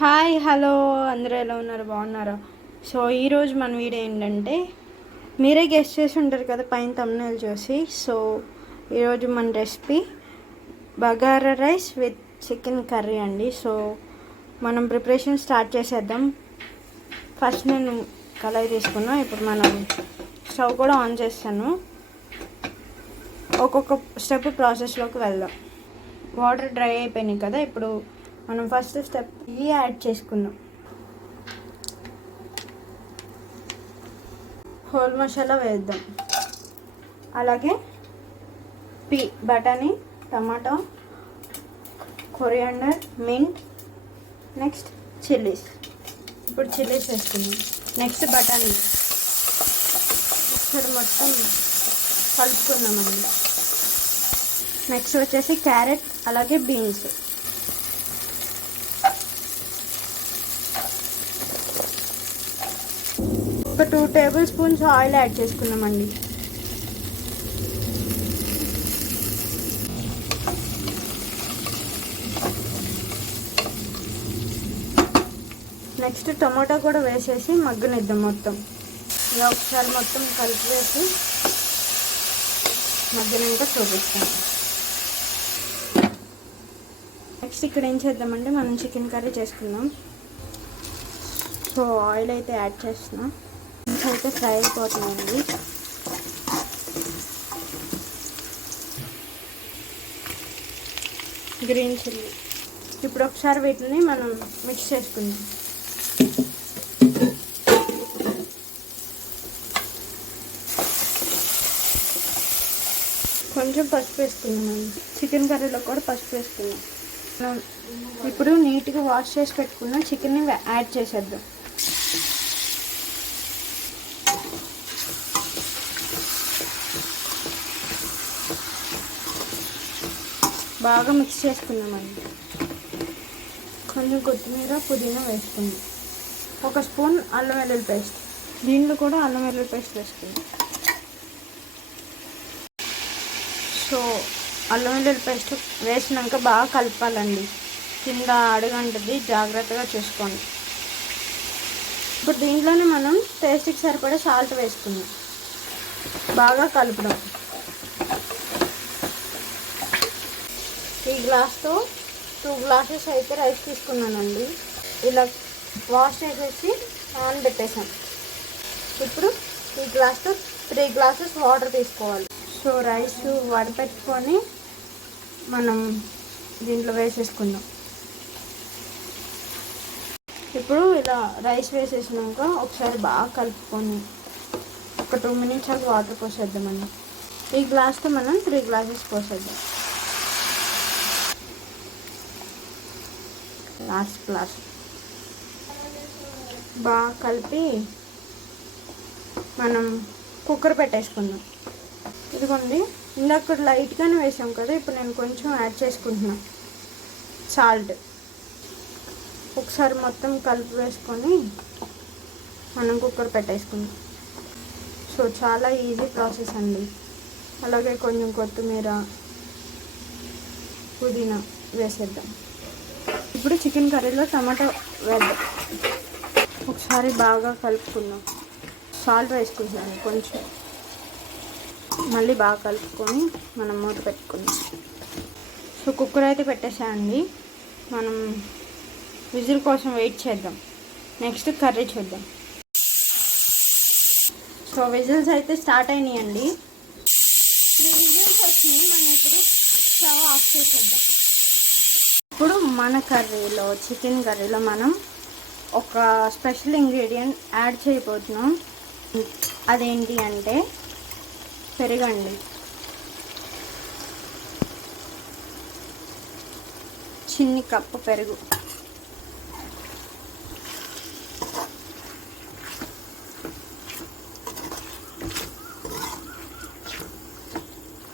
Hi hello. అందరూ ఎలా ఉన్నారు? బాగున్నారా? సో ఈరోజు మన వీడియో ఏంటంటే మీరే గెస్ట్ చేసి ఉంటారు కదా పైన తమ్ముళ్ళు చూసి. సో ఈరోజు మన recipe bagara rice with chicken curry అండి. సో మనం ప్రిపరేషన్ స్టార్ట్ చేసేద్దాం. ఫస్ట్ నేను కళాయి తీసుకున్నా. ఇప్పుడు మనం స్టవ్ కూడా ఆన్ చేస్తాను. ఒక్కొక్క స్టెప్ ప్రాసెస్లోకి వెళ్దాం. వాటర్ డ్రై అయిపోయినాయి కదా ఇప్పుడు మనం ఫస్ట్ స్టెప్ ఇవి యాడ్ చేసుకుందాం. హోల్ మసాలా వేద్దాం. అలాగే pea బటానీ tomato coriander mint next chillies ఇప్పుడు చిల్లీస్ వేసుకుందాం. నెక్స్ట్ బటానీ. ఇక్కడ మొత్తం కలుపుకుందామండి నెక్స్ట్ వచ్చేసి క్యారెట్ అలాగే బీన్స్ ఒక two tablespoons oil add చేసుకున్నామండి. నెక్స్ట్ టమాటా కూడా వేసేసి మగ్గనిద్దాం మొత్తం. ఇలా ఒకసారి మొత్తం కలిపి వేసి మగ్గనంతా చూపిస్తాను. నెక్స్ట్ ఇక్కడ ఏం చేద్దామంటే మనం చికెన్ కర్రీ చేసుకుందాం. సో ఆయిల్ అయితే యాడ్ చేస్తున్నాం. అయితే ఫ్రై అయిపోతుందండి. Green chilli. ఇప్పుడు ఒకసారి వీటిని మనం మిక్స్ చేసుకుందాం. కొంచెం పసుపు వేసుకున్నామండి చికెన్ కర్రీలో కూడా పసుపు వేసుకున్నాం ఇప్పుడు నీట్గా వాష్ చేసి పెట్టుకున్న చికెన్ని యాడ్ చేసేద్దాం. బాగా మిక్స్ చేసుకున్నామండి కొంచెం కొత్తిమీర పుదీనా వేసుకుందాం. ఒక స్పూన్ అల్లం వెల్లుల్లి పేస్ట్. దీంట్లో కూడా అల్లం వెల్లుల్లి పేస్ట్ వేసుకుందాం. సో అల్లం వెల్లుల్లి పేస్ట్ వేసినాక బాగా కలపాలండి. కింద అడుగంటది జాగ్రత్తగా చూసుకోండి. ఇప్పుడు దీంట్లోనే మనం టేస్ట్కి సరిపడే సాల్ట్ వేసుకుందాం. బాగా కలపడం. ఈ గ్లాస్తో టూ గ్లాసెస్ అయితే రైస్ తీసుకున్నానండి. ఇలా వాష్ చేసేసి పెట్టేసాం ఇప్పుడు ఈ గ్లాస్తో త్రీ గ్లాసెస్ వాటర్ తీసుకోవాలి. సో రైస్ వడపెట్టుకొని మనం దీంట్లో వేసేసుకుందాం. ఇప్పుడు ఇలా రైస్ వేసేసినాక ఒకసారి బాగా కలుపుకొని ఒక టూ మినిట్స్ అది వాటర్ పోసేద్దామండి. ఈ గ్లాస్తో మనం త్రీ గ్లాసెస్ పోసేద్దాం. Last glass. బాగా కలిపి మనం కుక్కర్ పెట్టేసుకుందాం. ఇదిగోండి ఇందాక లైట్గానే వేసాం కదా ఇప్పుడు నేను కొంచెం యాడ్ చేసుకుంటున్నాను సాల్ట్. ఒకసారి మొత్తం కలిపి వేసుకొని మనం కుక్కర్ పెట్టేసుకుందాం. సో చాలా ఈజీ ప్రాసెస్ అండి. అలాగే కొంచెం కొత్తిమీర పుదీనా వేసేద్దాం. ఇప్పుడు చికెన్ కర్రీలో టమాటో వేద్దాం. ఒకసారి బాగా కలుపుకుందాం. సాల్ట్ వేసుకుంటున్నాను కొంచెం. మళ్ళీ బాగా కలుపుకొని మనం మూత పెట్టుకుందాం. సో కుక్కర్ అయితే పెట్టేసాయండి మనం విజిల్ కోసం వెయిట్ చేద్దాం. నెక్స్ట్ కర్రీ చూద్దాం. సో విజిల్స్ అయితే స్టార్ట్ అయినాయండి. త్రీ విజిల్స్ వచ్చినాయి. మనం ఇప్పుడు స్టవ్ ఆఫ్ చేసేద్దాం. ఇప్పుడు మన కర్రీలో చికెన్ కర్రీలో మనం ఒక స్పెషల్ ఇంగ్రీడియంట్ యాడ్ చేయబోతున్నాం. అదేంటి అంటే పెరగండి. చిన్ని కప్పు పెరుగు.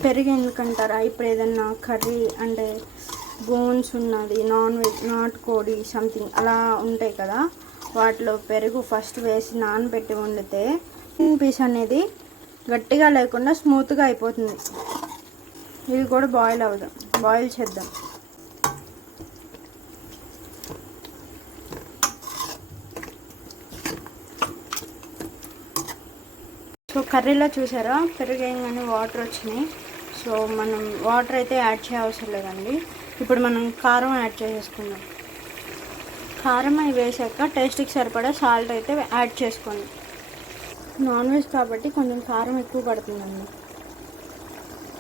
పెరుగు ఎందుకంటారా? ఇప్పుడు ఏదన్నా కర్రీ అంటే బోన్స్ ఉన్నది నాన్ వెజ్ నాటుకోడి సంథింగ్ అలా ఉంటాయి కదా. వాటిలో పెరుగు ఫస్ట్ వేసి నానబెట్టి వండితే పీస్ అనేది గట్టిగా లేకుండా స్మూత్గా అయిపోతుంది. ఇది కూడా బాయిల్ అవుదాం బాయిల్ చేద్దాం. సో కర్రీలో చూసారా? పెరుగు ఏం కానీ వాటర్ వచ్చినాయి. సో మనం వాటర్ అయితే యాడ్ చేయవసరం లేదండి. ఇప్పుడు మనం కారం యాడ్ చేసేసుకుందాం కారం అవి వేసాక టేస్ట్కి సరిపడా సాల్ట్ అయితే యాడ్ చేసుకోండి. నాన్ వెజ్ కాబట్టి కొంచెం కారం ఎక్కువ పడుతుందండి.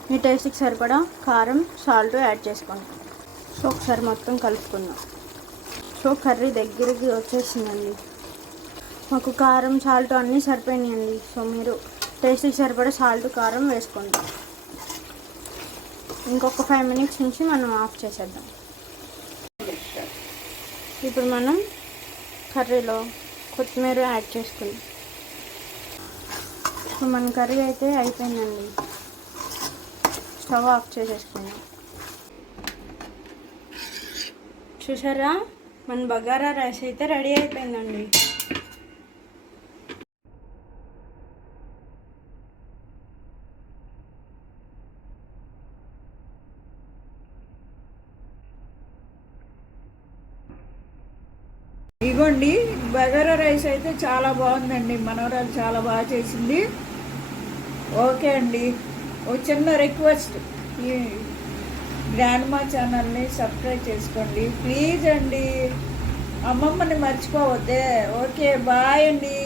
మీ టేస్ట్కి సరిపడా కారం సాల్ట్ యాడ్ చేసుకోండి. సో ఒకసారి మొత్తం కలుపుకుందాం. సో కర్రీ దగ్గరికి వచ్చేసిందండి. మాకు కారం సాల్ట్ అన్నీ సరిపోయినాయండి. సో మీరు టేస్ట్కి సరిపడా సాల్ట్ కారం వేసుకోండి. ఇంకొక ఫైవ్ మినిట్స్ నుంచి మనం ఆఫ్ చేసేద్దాం. ఇప్పుడు మనం కర్రీలో కొత్తిమీర యాడ్ చేసుకుందాం. మన కర్రీ అయితే అయిపోయిందండి. స్టవ్ ఆఫ్ చేసేసుకుందాం. చూసారా? మన బగారా రైస్ అయితే రెడీ అయిపోయిందండి. ఇగోండి బగారా రైస్ అయితే చాలా బాగుందండి. మనవరాలు చాలా బాగా చేసింది. ఓకే అండి. ఓ చిన్న రిక్వెస్ట్. ఈ గ్రాండ్మా ఛానల్ని సబ్స్క్రైబ్ చేసుకోండి. ప్లీజ్ అండి. అమ్మమ్మని మర్చిపోవద్దే. ఓకే బాయ్ అండి.